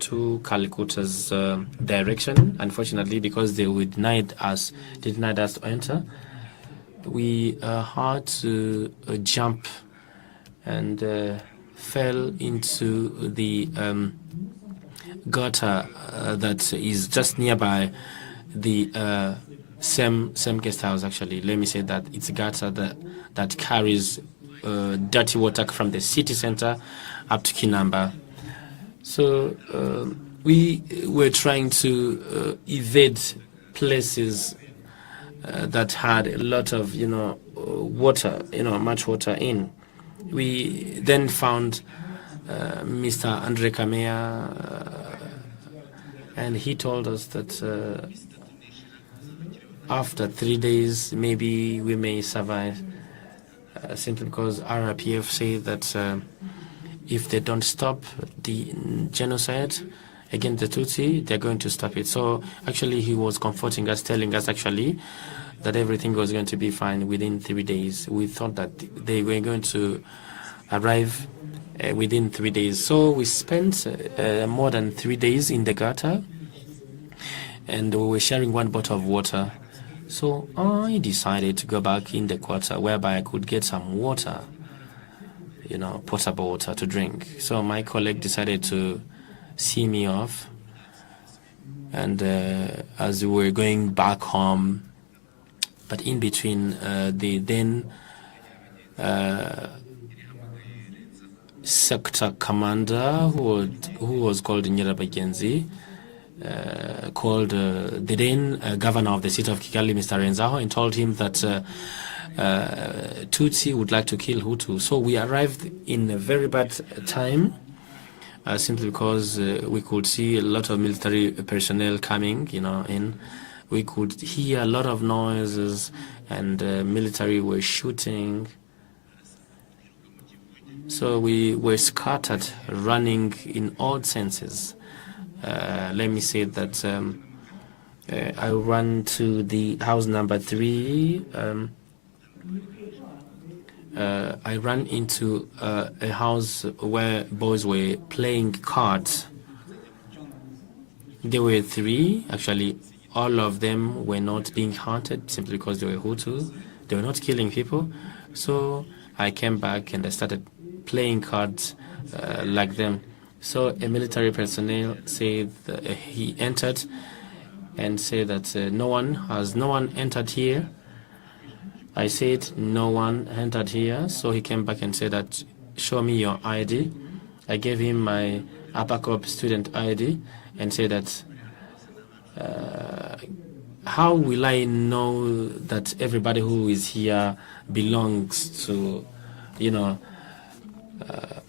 to Calcutta's direction. Unfortunately, because they denied us to enter, we had to jump and fell into the gutter that is just nearby the same guest house. Actually, let me say that it's a gutter that carries dirty water from the city center up to Kinamba. So we were trying to evade places that had a lot of water, much water in. We then found Mr. Andre Kamea, and he told us that after 3 days maybe we may survive, simply because RRPF say that if they don't stop the genocide against the Tutsi, they're going to stop it. So actually he was comforting us, telling us actually that everything was going to be fine within 3 days. We thought that they were going to arrive within 3 days. So we spent more than 3 days in the gutter, and we were sharing one bottle of water. So I decided to go back in the quarter whereby I could get some water, potable water to drink. So my colleague decided to see me off, and as we were going back home, but in between, the then sector commander, who was called Nyirabagenzi, called the then governor of the city of Kigali, Mr. Renzaho, and told him that Tutsi would like to kill Hutu. So we arrived in a very bad time, simply because we could see a lot of military personnel coming, in. We could hear a lot of noises, and military were shooting. So we were scattered, running in all senses. Let me say that I ran to the house number 3. I ran into a house where boys were playing cards. There were 3, actually. All of them were not being hunted simply because they were Hutu. They were not killing people. So I came back and I started playing cards like them. So a military personnel said that he entered and said that no one entered here. I said no one entered here. So he came back and said that, show me your ID. I gave him my Upper Corp student ID and said that, how will I know that everybody who is here belongs to,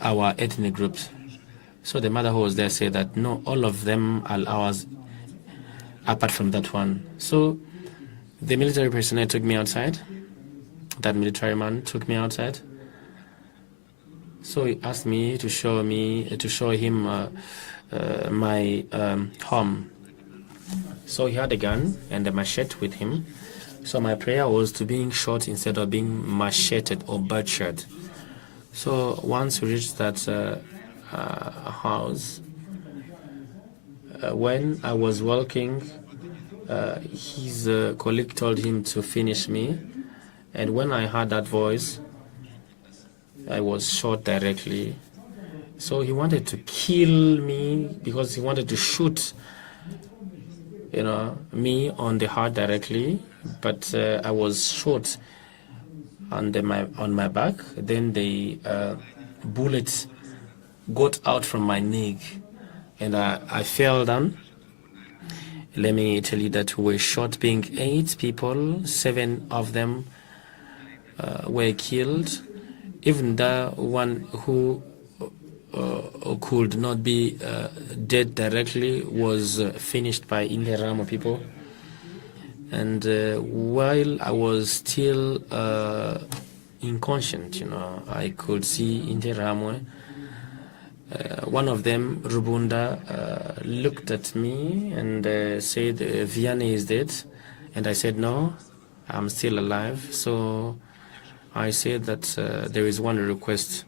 our ethnic groups? So the mother who was there said that, no, all of them are ours, apart from that one. So the military personnel took me outside. That military man took me outside. So he asked me to show him my home. So he had a gun and a machete with him. So my prayer was to being shot instead of being macheted or butchered. So once we reached that house, when I was walking, his colleague told him to finish me. And when I heard that voice, I was shot directly. So he wanted to kill me because he wanted to shoot me on the heart directly, but I was shot on my back. Then the bullet got out from my neck, and I fell down. Let me tell you that we were shot, being 8 people. 7 of them were killed. Even the one who could not be dead directly was finished by Interahamwe people. And while I was still inconscient, I could see Interahamwe. One of them, Rubunda, looked at me and said, Vianney is dead. And I said, no, I'm still alive. So I said that there is one request.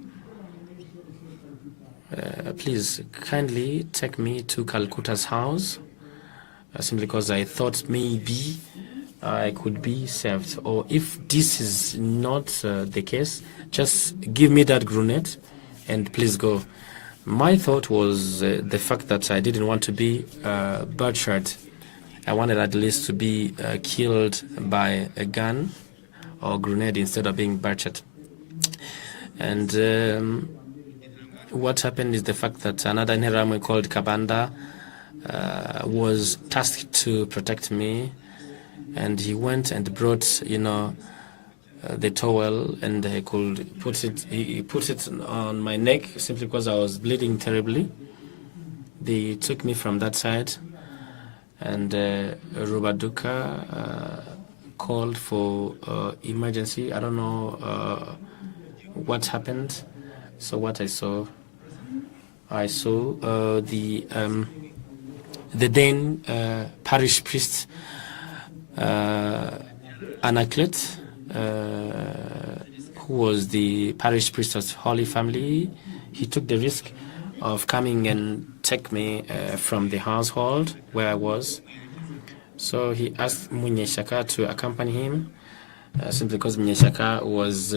please kindly take me to Calcutta's house, simply because I thought maybe I could be saved. Or if this is not the case, just give me that grenade and please go. My thought was the fact that I didn't want to be butchered. I wanted at least to be killed by a gun or grenade instead of being butchered. And what happened is the fact that another Nheramwe called Kabanda was tasked to protect me, and he went and brought, the towel, and he put it on my neck simply because I was bleeding terribly. They took me from that side, and Rubaduka called for emergency. I don't know what happened. So what I saw the then parish priest Anaclet, who was the parish priest of Holy Family. He took the risk of coming and take me from the household where I was. So he asked Munyeshaka to accompany him, simply because Munyeshaka was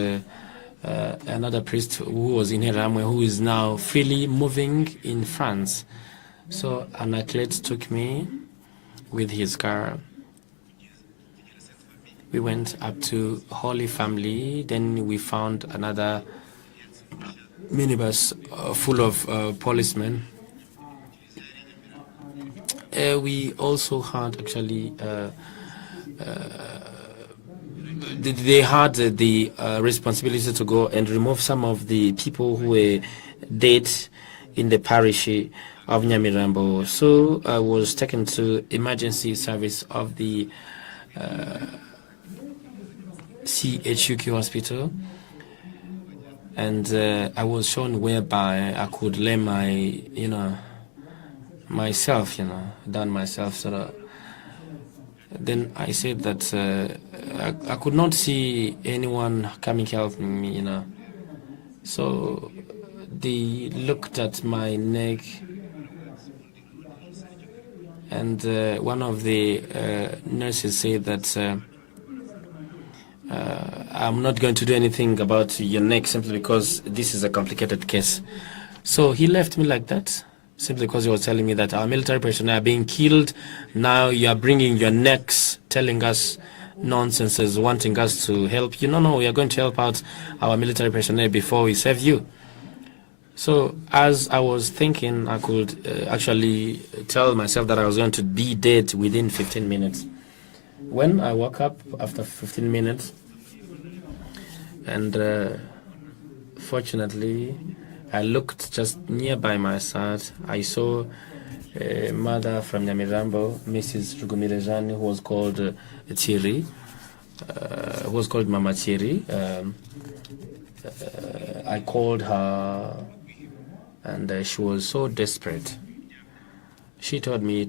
another priest who was in Nheramwe, who is now freely moving in France. So Anaclet took me with his car. We went up to Holy Family. Then we found another minibus full of policemen. We also had actually they had the responsibility to go and remove some of the people who were dead in the parish of Nyamirambo. So I was taken to emergency service of the CHUK hospital, and I was shown whereby I could lay myself down myself. So then I said that I could not see anyone coming helping me, So they looked at my neck, and one of the nurses said that I'm not going to do anything about your neck simply because this is a complicated case. So he left me like that, simply because he was telling me that our military personnel are being killed. Now you are bringing your necks, telling us nonsenses, wanting us to help you. No, we are going to help out our military personnel before we save you. So as I was thinking, I could actually tell myself that I was going to be dead within 15 minutes. When I woke up after 15 minutes, and fortunately, I looked just nearby my side. I saw a mother from Nyamirambo, Mrs. Rugumirejani, who was called Thierry, who was called Mama Thierry. I called her, and she was so desperate. She told me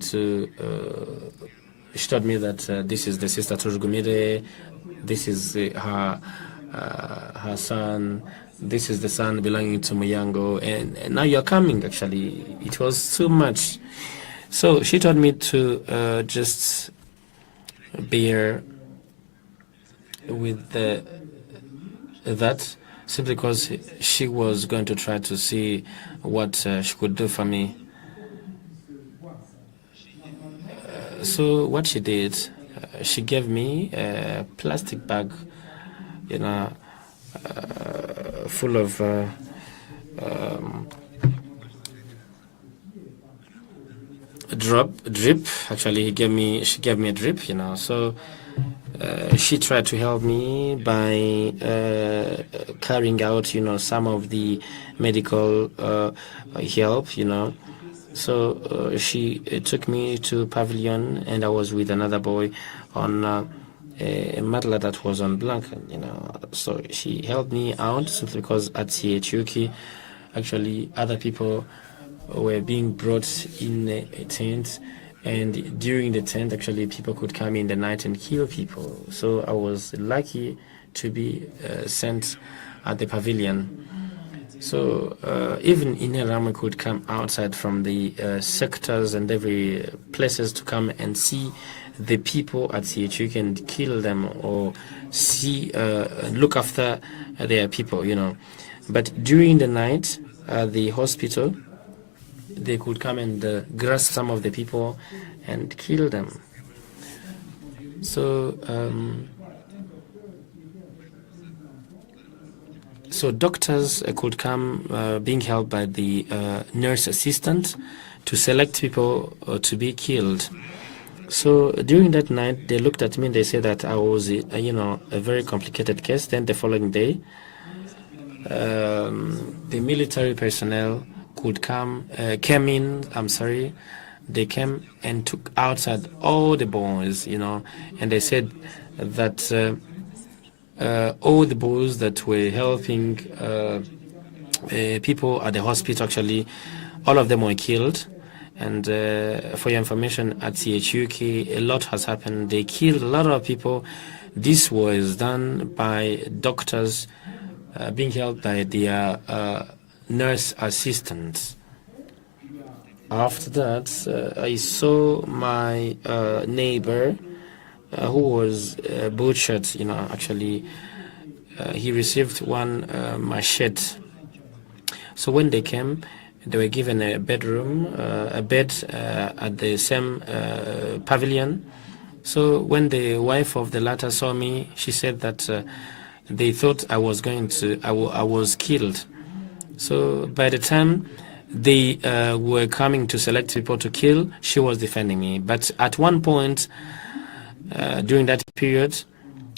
that this is the sister to Rugumire, this is her son, this is the son belonging to Muyango, and now you're coming. Actually, it was too much. So she told me to just bear with that, simply because she was going to try to see what she could do for me. So what she did, she gave me a plastic bag, full of drip. Actually, she gave me a drip, So she tried to help me by carrying out, some of the medical help, So she took me to pavilion, and I was with another boy on a matla that was on blanket, So she helped me out simply because at CHUK, actually, other people were being brought in a tent, and during the tent, actually, people could come in the night and kill people. So I was lucky to be sent at the pavilion. So even Ineram could come outside from the sectors and every places to come and see the people at CHU and kill them or see look after their people, you know. But during the night at the hospital, they could come and grasp some of the people and kill them. So so doctors could come being helped by the nurse assistant to select people to be killed. So during that night, they looked at me and they said that I was, you know, a very complicated case. Then the following day, the military personnel could came in. I'm sorry, they came and took outside all the boys, you know, and they said that all the boys that were helping people at the hospital, actually, all of them were killed. And for your information, at CHUK, a lot has happened. They killed a lot of people. This was done by doctors being helped by their nurse assistants. After that, I saw my neighbor who was butchered. You know, actually, he received one machete. So when they came, they were given a bedroom, a bed at the same pavilion. So when the wife of the latter saw me, she said that they thought I was I was killed. So by the time they were coming to select people to kill, she was defending me. But at one point during that period,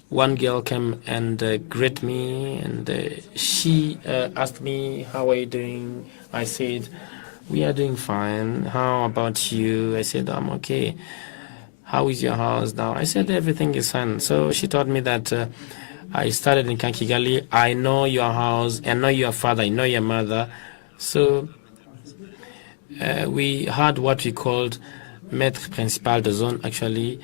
one girl came and greeted me, and she asked me, "How are you doing?" I said, "We are doing fine. How about you?" I said, "I'm okay." "How is your house now?" I said, "Everything is fine." So she told me that I started in Kankigali. I know your house, I know your father, I know your mother. So we had what we called Maître Principal de Zone, actually.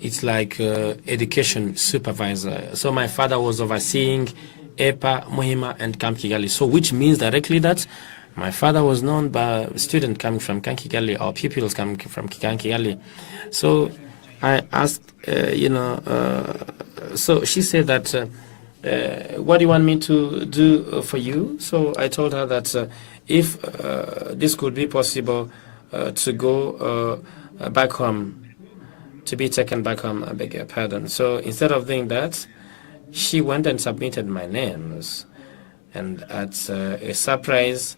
It's like education supervisor. So my father was overseeing EPA, Mohima, and Camp Kigali. So which means directly that my father was known by students coming from Kankigali or pupils coming from Kankigali. So I asked, so she said that, what do you want me to do for you? So I told her that if this could be possible to go back home, to be taken back home, I beg your pardon. So instead of doing that, she went and submitted my names. And at a surprise,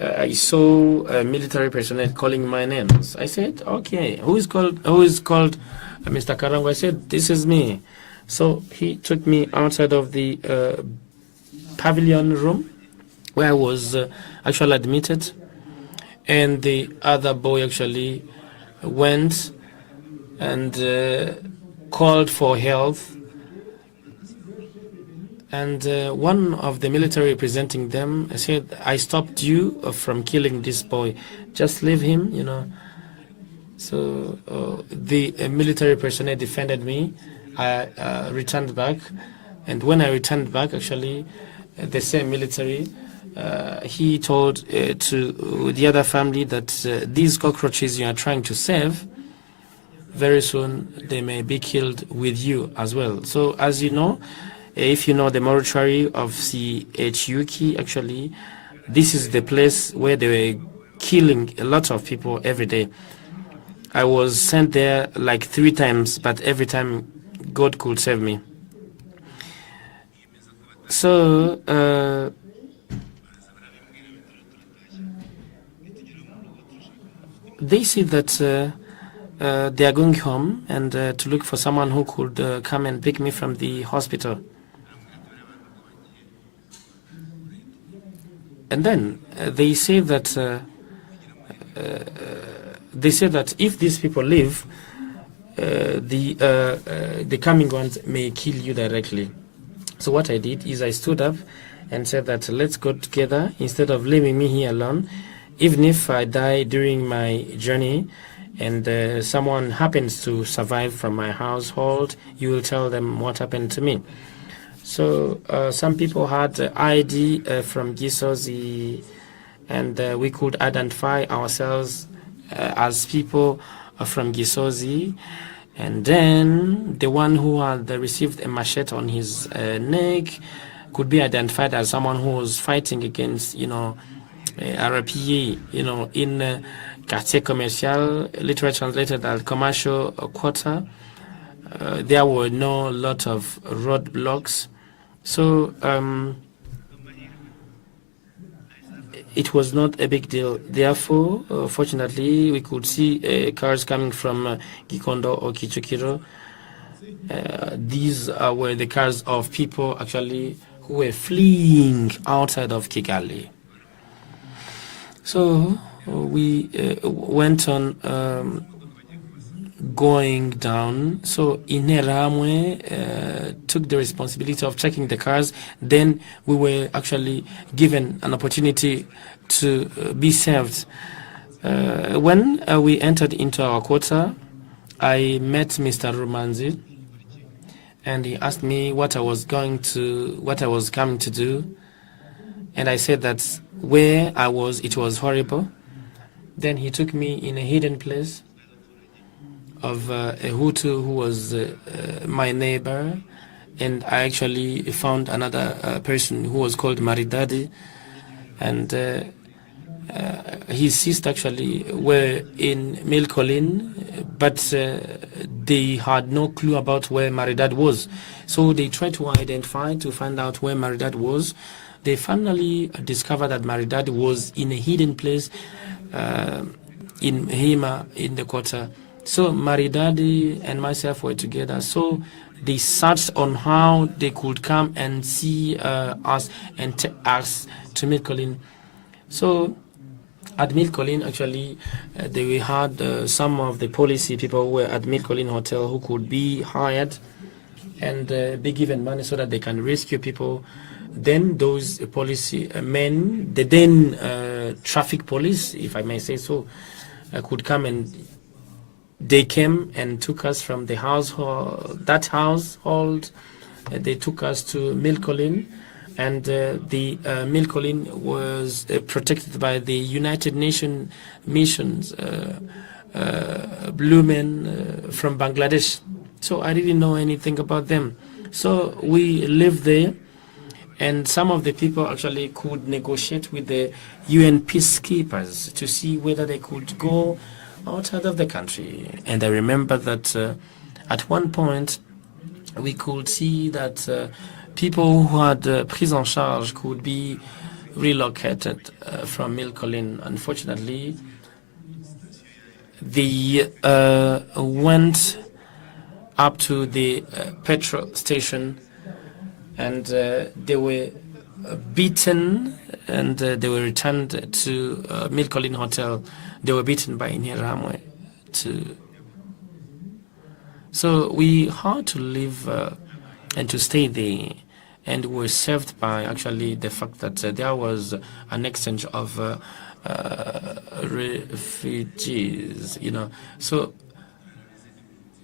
I saw a military personnel calling my names. I said, "Okay, who is called Mr. Karango?" I said, "This is me." So he took me outside of the pavilion room where I was actually admitted. And the other boy actually went and called for help. And one of the military representing them said, "I stopped you from killing this boy. Just leave him, you know." So the military personnel defended me. I returned back. And when I returned back, actually, the same military, he told to the other family that these cockroaches you are trying to save, very soon they may be killed with you as well. So as you know, if you know the mortuary of CHUK, actually, this is the place where they were killing a lot of people every day. I was sent there like 3 times, but every time God could save me. So they say that they are going home and to look for someone who could come and pick me from the hospital. And then they say that if these people leave, the coming ones may kill you directly. So what I did is I stood up and said that let's go together instead of leaving me here alone. Even if I die during my journey and someone happens to survive from my household, you will tell them what happened to me. So some people had ID from Gisozi, and we could identify ourselves as people from Gisozi. And then the one who had received a machete on his neck could be identified as someone who was fighting against, RPA, in Quartier Commercial, literally translated as commercial quarter. There were no lot of roadblocks. So it was not a big deal. Therefore, fortunately, we could see cars coming from Gikondo or Kichukiro. These were the cars of people actually who were fleeing outside of Kigali. So we went on going down. So Interahamwe took the responsibility of checking the cars. Then we were actually given an opportunity to be served. When we entered into our quarter, I met Mr. Romanzi, and he asked me what I was coming to do. And I said that where I was, it was horrible. Then he took me in a hidden place of a Hutu who was my neighbor, and I actually found another person who was called Maridadi, and his sister actually were in Milcolin, but they had no clue about where Maridad was. So they tried to identify to find out where Maridad was. They finally discovered that Maridad was in a hidden place in Hima in the quarter. So Maridadi and myself were together. So they searched on how they could come and see us and take us to Milcolin. So at Milcolin, actually, we had some of the policy people who were at Milcolin Hotel who could be hired and be given money so that they can rescue people. Then those policy men, the then traffic police, if I may say so, could come, and they came and took us from the household. They took us to Milcolin, and the Milcolin was protected by the United Nations missions, blue men from Bangladesh. So I didn't know anything about them. So we lived there, and some of the people actually could negotiate with the UN peacekeepers to see whether they could go outside of the country. And I remember that at one point we could see that people who had prise en charge could be relocated from Milcolin. Unfortunately, they went up to the petrol station, and they were beaten, and they were returned to Milcolin Hotel. They were beaten by Interahamwe. So we had to live and to stay there, and we were served by actually the fact that there was an exchange of refugees, So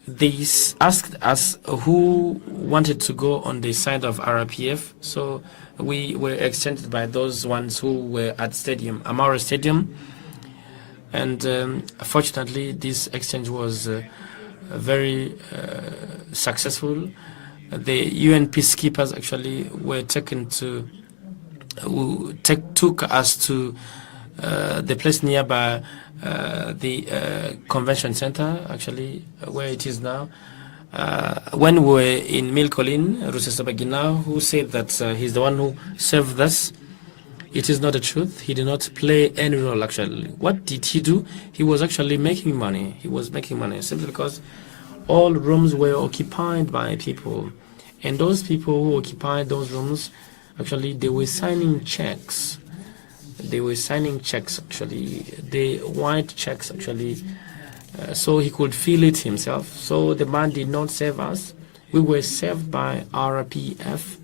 they asked us who wanted to go on the side of RPF. So we were exchanged by those ones who were at Amara Stadium. And fortunately, this exchange was very successful. The UN peacekeepers actually were took us to the place nearby the convention center, actually, where it is now. When we were in Milcolin, Rusesabagina, who said that he's the one who served us, it is not the truth. He did not play any role, actually. What did he do? He was actually making money. He was making money simply because all rooms were occupied by people. And those people who occupied those rooms, actually, they were signing checks. They were signing checks, actually, the white checks, actually, so he could feel it himself. So the man did not save us. We were saved by RPF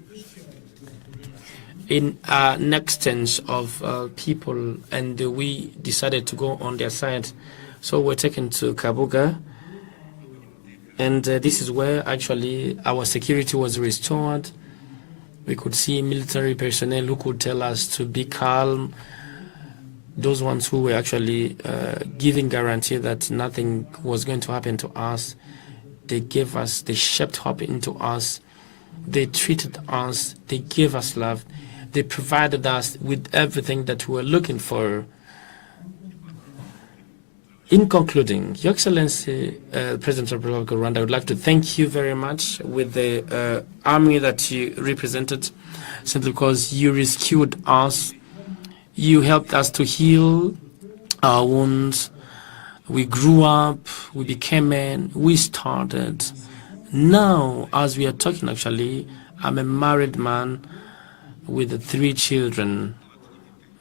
in an exchange of people, and we decided to go on their side. So we're taken to Kabuga, and this is where actually our security was restored. We could see military personnel who could tell us to be calm. Those ones who were actually giving guarantee that nothing was going to happen to us. They shaped hope into us. They treated us. They gave us love. They provided us with everything that we were looking for. In concluding, Your Excellency, President of the Republic of Rwanda, I would like to thank you very much with the army that you represented, simply because you rescued us. You helped us to heal our wounds. We grew up, we became men, we started. Now, as we are talking, actually, I'm a married man with 3 children,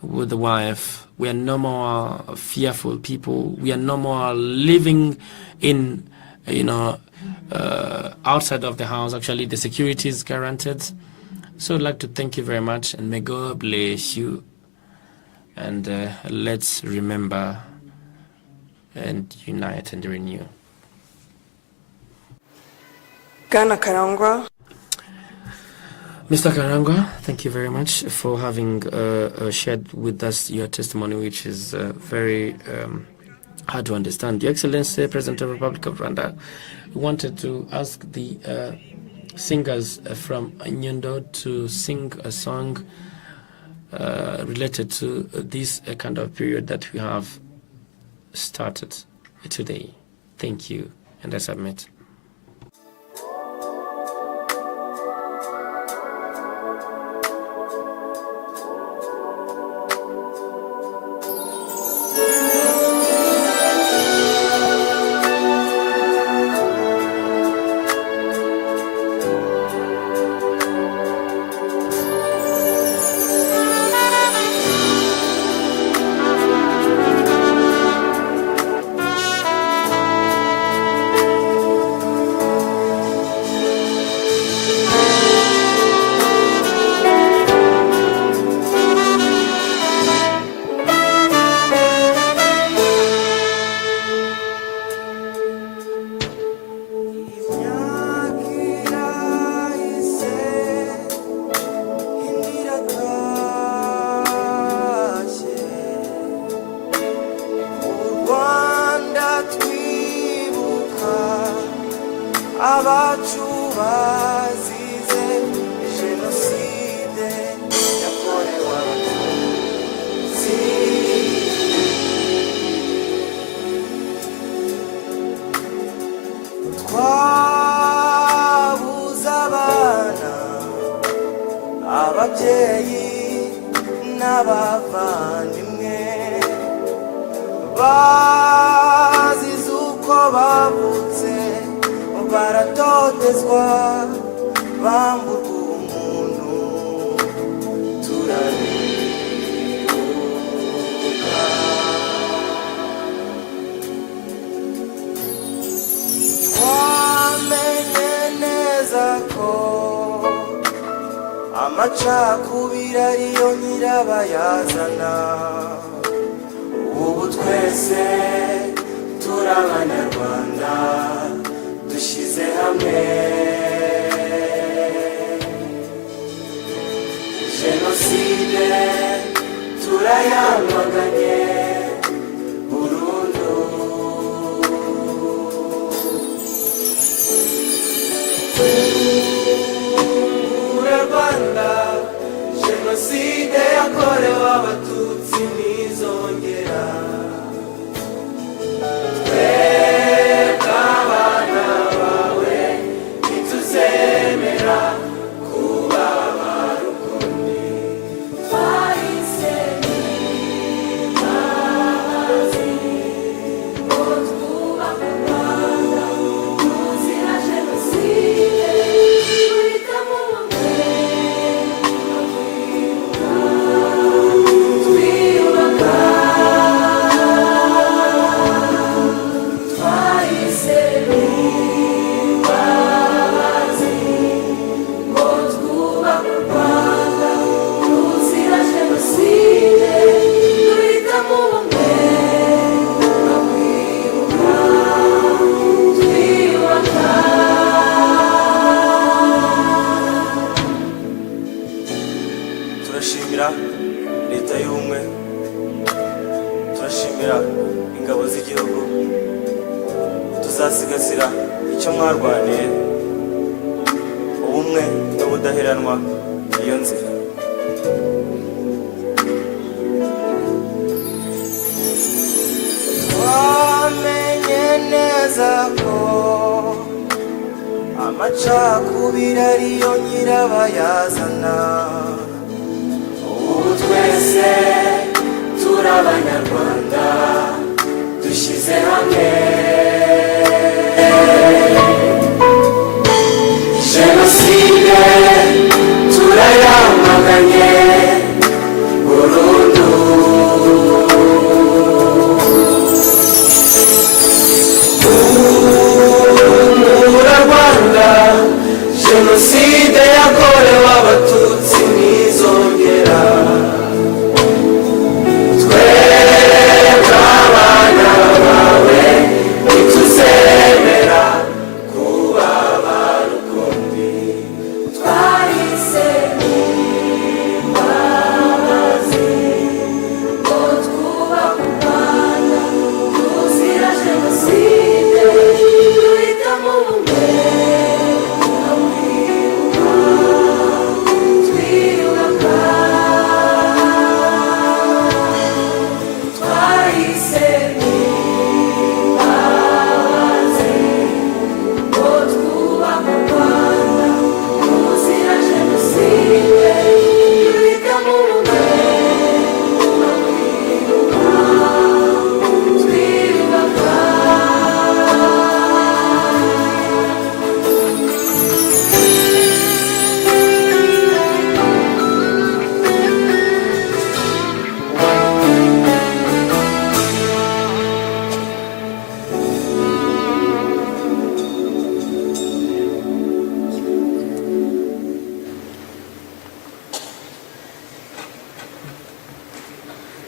with a wife. We are no more fearful people. We are no more living in, outside of the house. Actually, the security is guaranteed. So I'd like to thank you very much, and may God bless you. And let's remember and unite and renew. Ghana Karangwa. Mr. Karangwa, thank you very much for having shared with us your testimony, which is very hard to understand. Your Excellency, President of the Republic of Rwanda, we wanted to ask the singers from Nyundo to sing a song related to this kind of period that we have started today. Thank you, and I submit. abacu bazize jenoside yakorewe abatutsi twabuze abana ababyeyi n'abavandimwe bazize uko bavutse baratotezwa bamburwa umuntu turabibuka twamenye neza ko amacakubiri ariyo nyirabayazana ubu twese turi abanyarwanda dushyize hamwe jenoside turayamaganye burundu ura Rwanda jenoside yakorewe abatutsi ntizongera twebwe ingabo z'igihugu tuzasigasira icyo mwarwaniye ubumwe n'ubudaheranwa iyo nzira wamenye neza ko amacakubiri ariyo nyirabayazana ubu twese turi abanyarwanda dushyize hamwe jenoside turayamaganye burundu Rwanda jenoside yakorewe abatutsi ntizongera twebwe abana bawe ntituzemera kubabara ukundi twahise imbabazi ngo twubake u Rwanda ruzira jenoside duhitamo ubumwe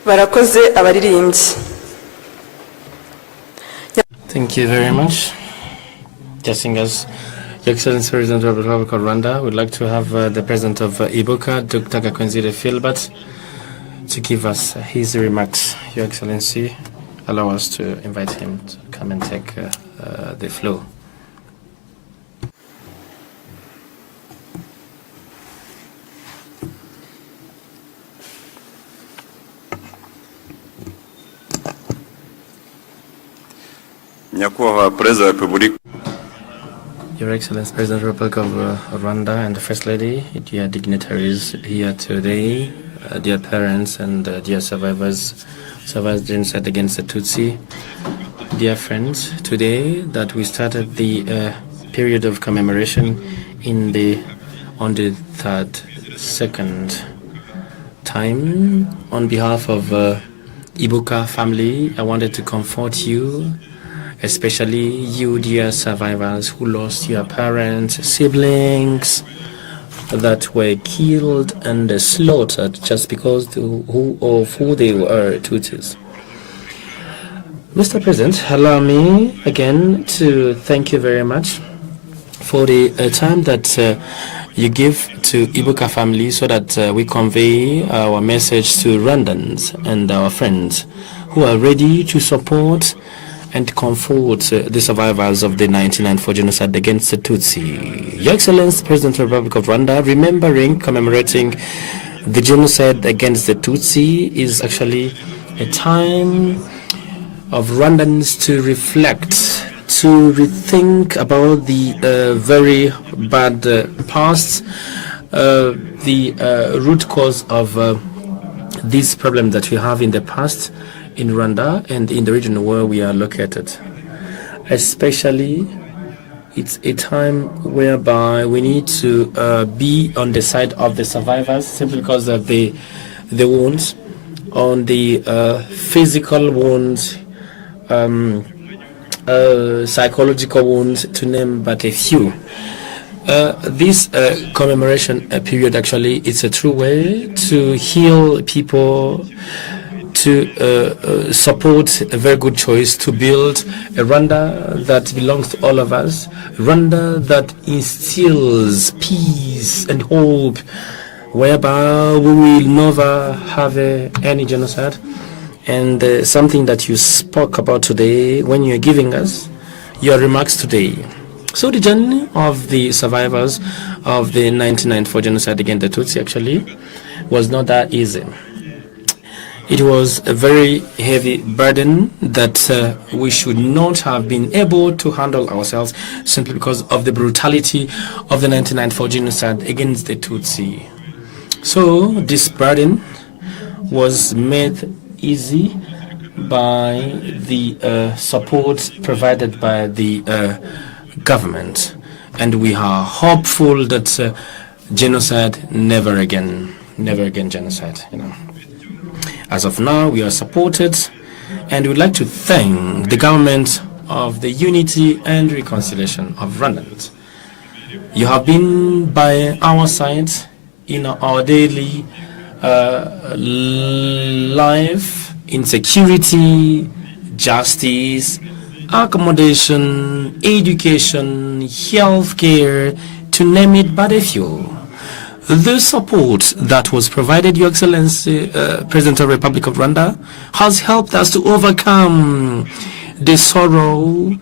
barakoze abaririmbyi. Thank you very much. Just singers, Your Excellency President of the Republic of Rwanda would like to have the President of Kwibuka, Dr. Gakwenzile Philbert, to give us his remarks. Your Excellency, allow us to invite him to come and take the floor. Nyakubahwa Perezida wa Repubulika, Your Excellency President of the Republic of Rwanda and the First Lady, dear dignitaries here today, dear parents and dear survivors genocide against the Tutsi, dear friends, today that we started the period of commemoration on the second time, on behalf of Kwibuka family, I wanted to comfort you, especially you, dear survivors who lost your parents, siblings that were killed and slaughtered just because of who they were, Tutsis. Mr. President, allow me again to thank you very much for the time that you give to Kwibuka family so that we convey our message to Rwandans and our friends who are ready to support and comfort the survivors of the 1994 genocide against the Tutsi. Your Excellency, President of the Republic of Rwanda, commemorating the genocide against the Tutsi is actually a time of Rwandans to reflect, to rethink about the very bad past, the root cause of this problem that we have in the past in Rwanda and in the region where we are located. Especially, it's a time whereby we need to be on the side of the survivors simply because of the wounds, on the physical wounds, psychological wounds, to name but a few. This commemoration period actually is a true way to heal people, to support a very good choice to build a Rwanda that belongs to all of us, Rwanda that instills peace and hope, whereby we will never have any genocide, and something that you spoke about today when you're giving us your remarks today. So the journey of the survivors of the 1994 genocide against the Tutsi actually was not that easy. It was a very heavy burden that we should not have been able to handle ourselves simply because of the brutality of the 1994 genocide against the Tutsi. So this burden was made easy by the support provided by the government, and we are hopeful that genocide never again genocide. As of now, we are supported, and we'd like to thank the government of the Unity and Reconciliation of Rwandans. You have been by our side in our daily life, insecurity, justice, accommodation, education, healthcare, to name it but a few. The support that was provided, Your Excellency, President of the Republic of Rwanda, has helped us to overcome the sorrow.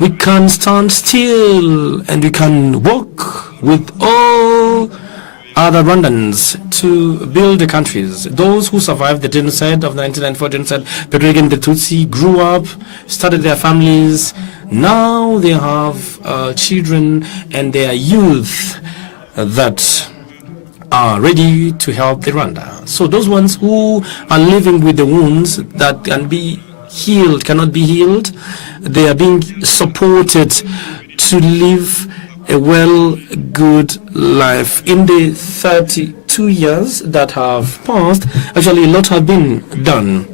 We can stand still and we can walk with all other Rwandans to build the countries. Those who survived the genocide of 1994 genocide, against the Tutsi, grew up, started their families. Now they have children and their youth that are ready to help the Rwanda. So those ones who are living with the wounds that can be healed, cannot be healed, they are being supported to live a good life. In the 32 years that have passed, actually a lot have been done.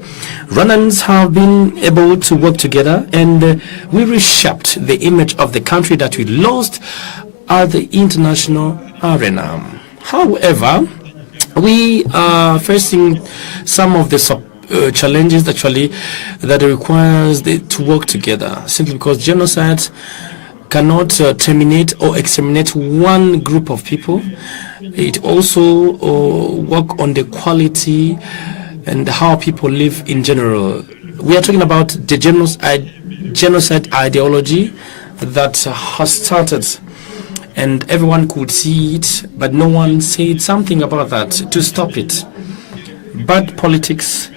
Rwandans have been able to work together, and we reshaped the image of the country that we lost at the international arena. However, we are facing some of the challenges actually that requires to work together, simply because genocide cannot terminate or exterminate one group of people. It also work on the quality and how people live in general. We are talking about the genocide ideology that has started, and everyone could see it, but no one said something about that to stop it. Bad politics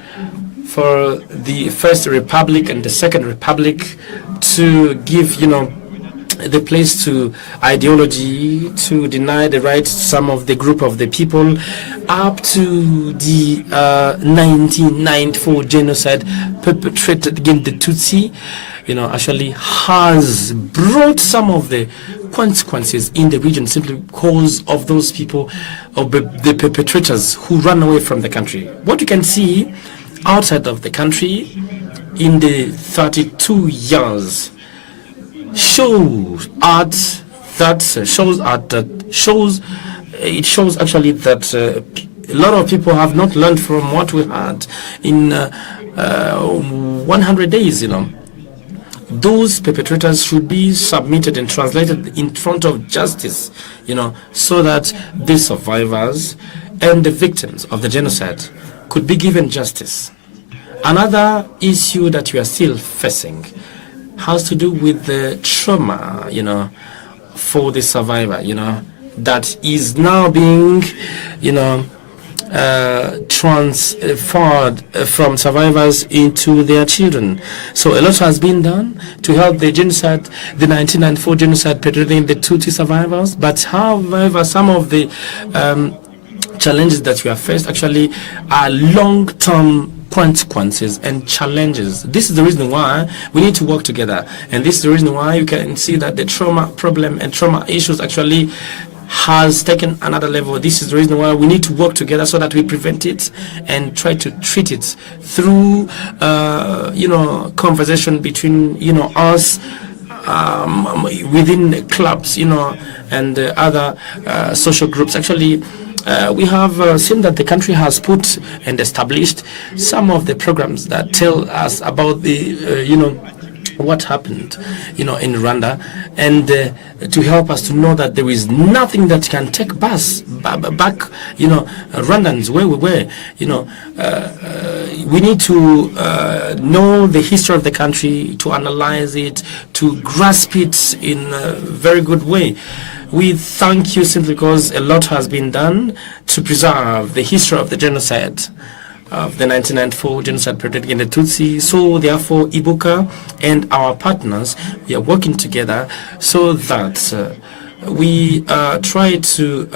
for the First Republic and the Second Republic to give, the place to ideology, to deny the rights to some of the group of the people, up to the 1994 genocide perpetrated against the Tutsi, actually has brought some of the consequences in the region simply because of those people, of the perpetrators who ran away from the country. What you can see outside of the country in the 32 years shows actually that a lot of people have not learned from what we had in 100 days. Those perpetrators should be submitted and translated in front of justice, so that the survivors and the victims of the genocide could be given justice. Another issue that we are still facing has to do with the trauma, for the survivor, that is now being, transferred from survivors into their children. So a lot has been done to help the genocide, the 1994 genocide perpetrating the Tutsi survivors. But however, some of the challenges that we have faced actually are long-term consequences and challenges. This is the reason why we need to work together, and this is the reason why you can see that the trauma problem and trauma issues actually has taken another level. This is the reason why we need to work together so that we prevent it and try to treat it through conversation between us within clubs and other social groups. Actually, we have seen that the country has put and established some of the programs that tell us about the what happened, in Rwanda, and to help us to know that there is nothing that can take us back, Rwandans, where we were, we need to know the history of the country, to analyze it, to grasp it in a very good way. We thank you simply because a lot has been done to preserve the history of the genocide of the 1994 genocide perpetrated against the Tutsi. So therefore, Kwibuka and our partners, we are working together so that we try to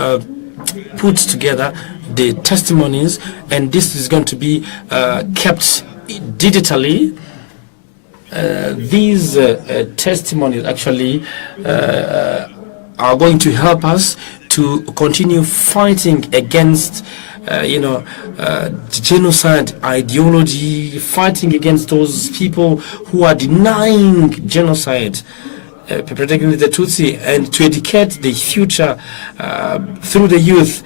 put together the testimonies, and this is going to be kept digitally. These testimonies actually are going to help us to continue fighting against genocide ideology, fighting against those people who are denying genocide, particularly the Tutsi, and to educate the future through the youth.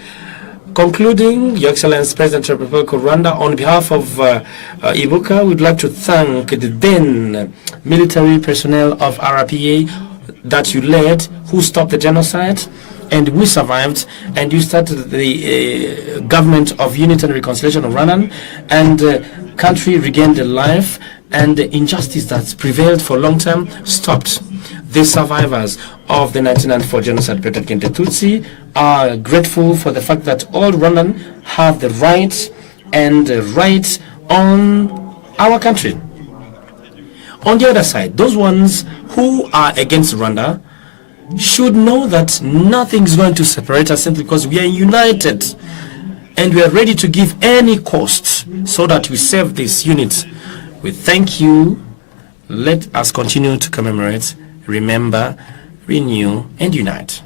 Concluding, Your Excellency President of the Republic of Rwanda, on behalf of Kwibuka, we'd like to thank the then military personnel of RPA that you led, who stopped the genocide, and we survived, and you started the government of unity and reconciliation of Rwanda, and the country regained the life, and the injustice that's prevailed for a long time stopped. The survivors of the 1994 genocide perpetrated against the Tutsi are grateful for the fact that all Rwandans have the rights on our country. On the other side, those ones who are against Rwanda should know that nothing is going to separate us simply because we are united and we are ready to give any cost so that we save this unit. We thank you. Let us continue to commemorate, remember, renew, and unite.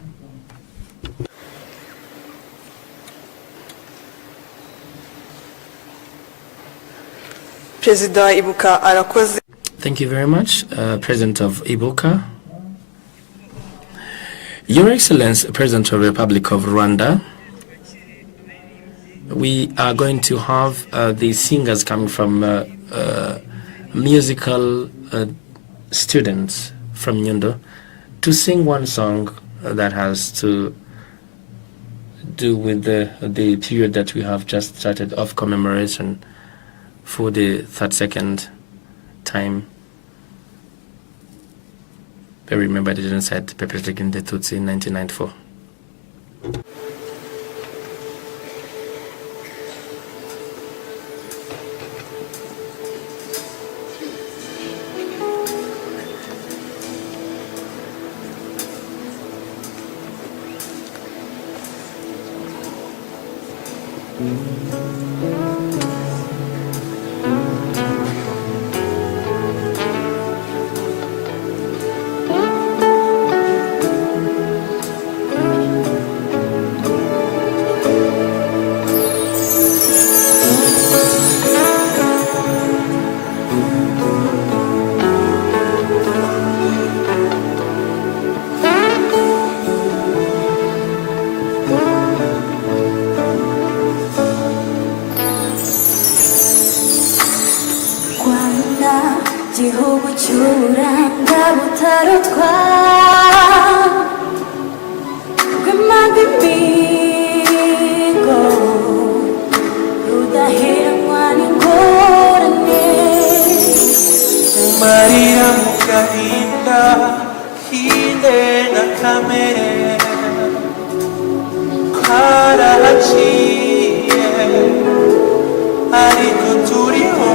Perezida Kwibuka arakoze. Thank you very much, President of Kwibuka. Your Excellency, President of the Republic of Rwanda, we are going to have the singers coming from musical students from Nyundo to sing one song that has to do with the period that we have just started of commemoration for the 32nd time. We remember the genocide perpetrated against the Tutsi in 1994. gihugu cy'uranga butarutwa rw'imanga impingo rudaheranwa n'ingorane umarira mu gahinda hinde na kamere karahaciye ariko turiho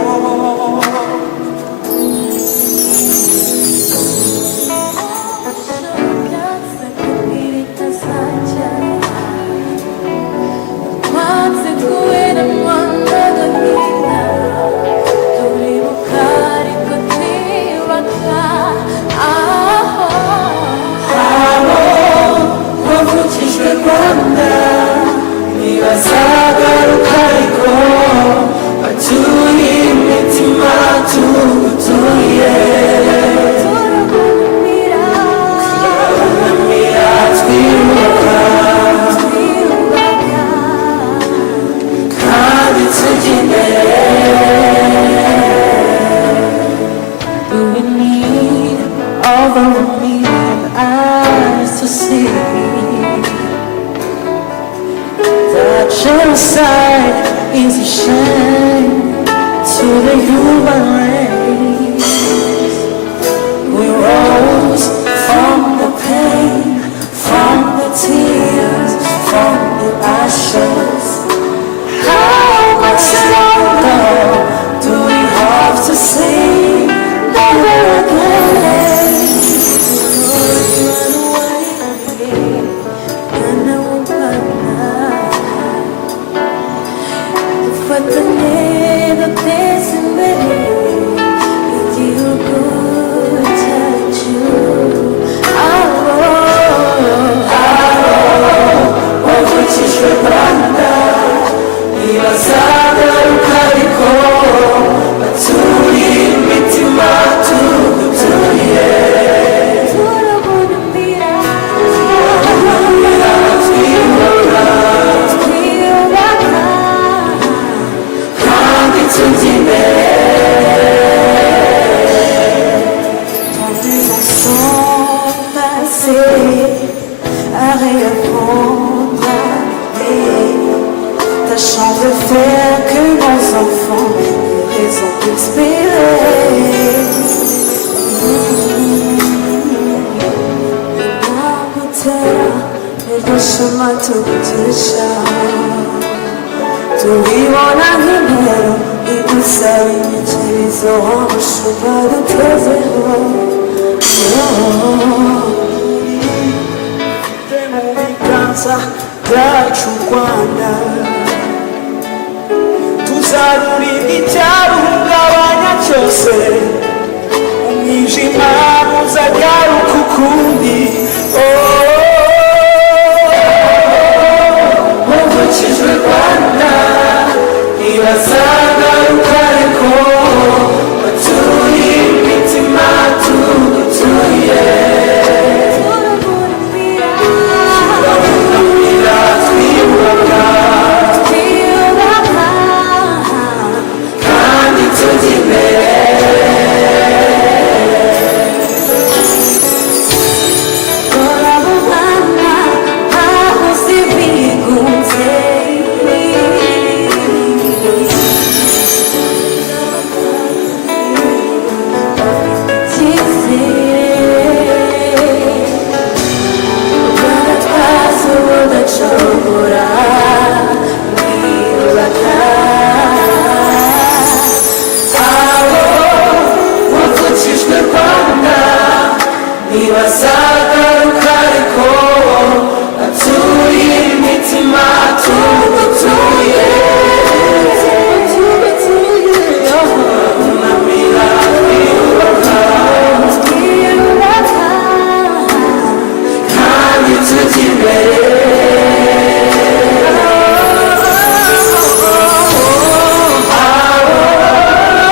Rwanda, over me and eyes to see that genocide is a shame to the human race. We rose from the pain, from the tears, from the ashes. How much longer do we have to see never again? Run away, and I won't run now. But the name of this in me, if you could touch you, over Rwanda, ibazagaruka ariko baturi imitima tuguturiye turabunamira twiyubaka kandi tujya imbere. Tant des enfants passés à répondre à tâchant de faire que nos enfants aient raison d'espérer. Nagutera iryoshema tugutisha tubibona nk'intero igusaba inyikirizo umushumba dutezeho. Mu biganza byacu Rwanda tuzarurira icyaruhungabanya cyose, umwijima uzagaruka ukundi. Muvukijwe Rwanda ibazagaruka ariko baturiye imitima tuguturiye turabunamira twiyubaka kandi tujya imbere. Turabubana aho si bigunze, ibazagaruka ariko baturiye imitima tugutuye turabunamira twiyubaka kandi tujya imbere.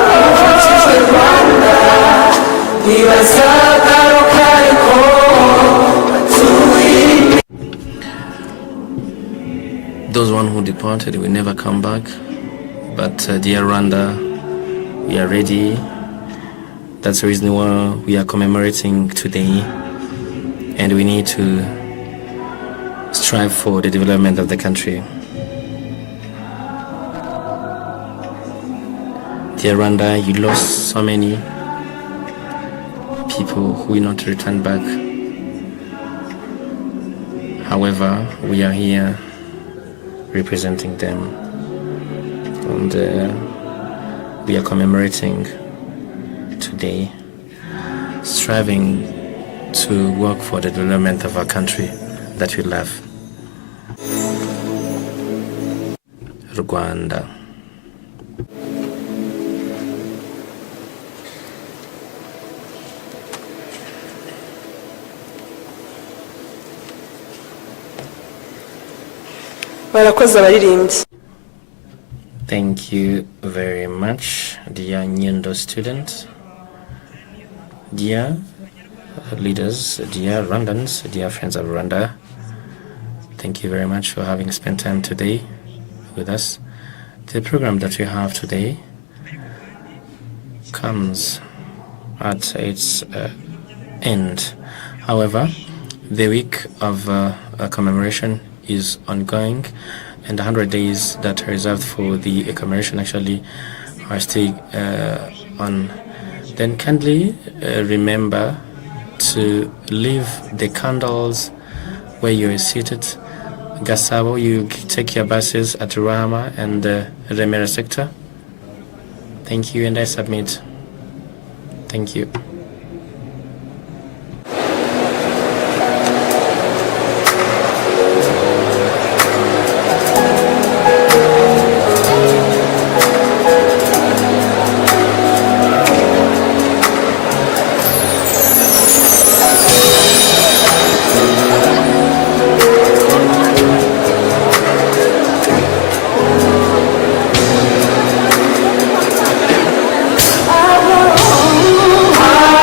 Muvukijwe Rwanda ibazagaruka ariko baturiye. Those one who departed will never come back. But dear Rwanda, we are ready. That's the reason why we are commemorating today, and we need to strive for the development of the country. Dear Rwanda, you lost so many people who will not return back. However, we are here representing them, and we are commemorating today, striving to work for the development of our country that we love, Rwanda. barakoze abaririmbyi. Thank you very much, dear Nyundo students, dear leaders, dear Rwandans, dear friends of Rwanda. Thank you very much for having spent time today with us. The program that we have today comes at its end. However, the week of commemoration is ongoing, and the 100 days that are reserved for the commemoration actually are still on. Then kindly remember to leave the candles where you are seated. Gasabo, you take your buses at Rama and the Remera sector. Thank you, and I submit. Thank you. I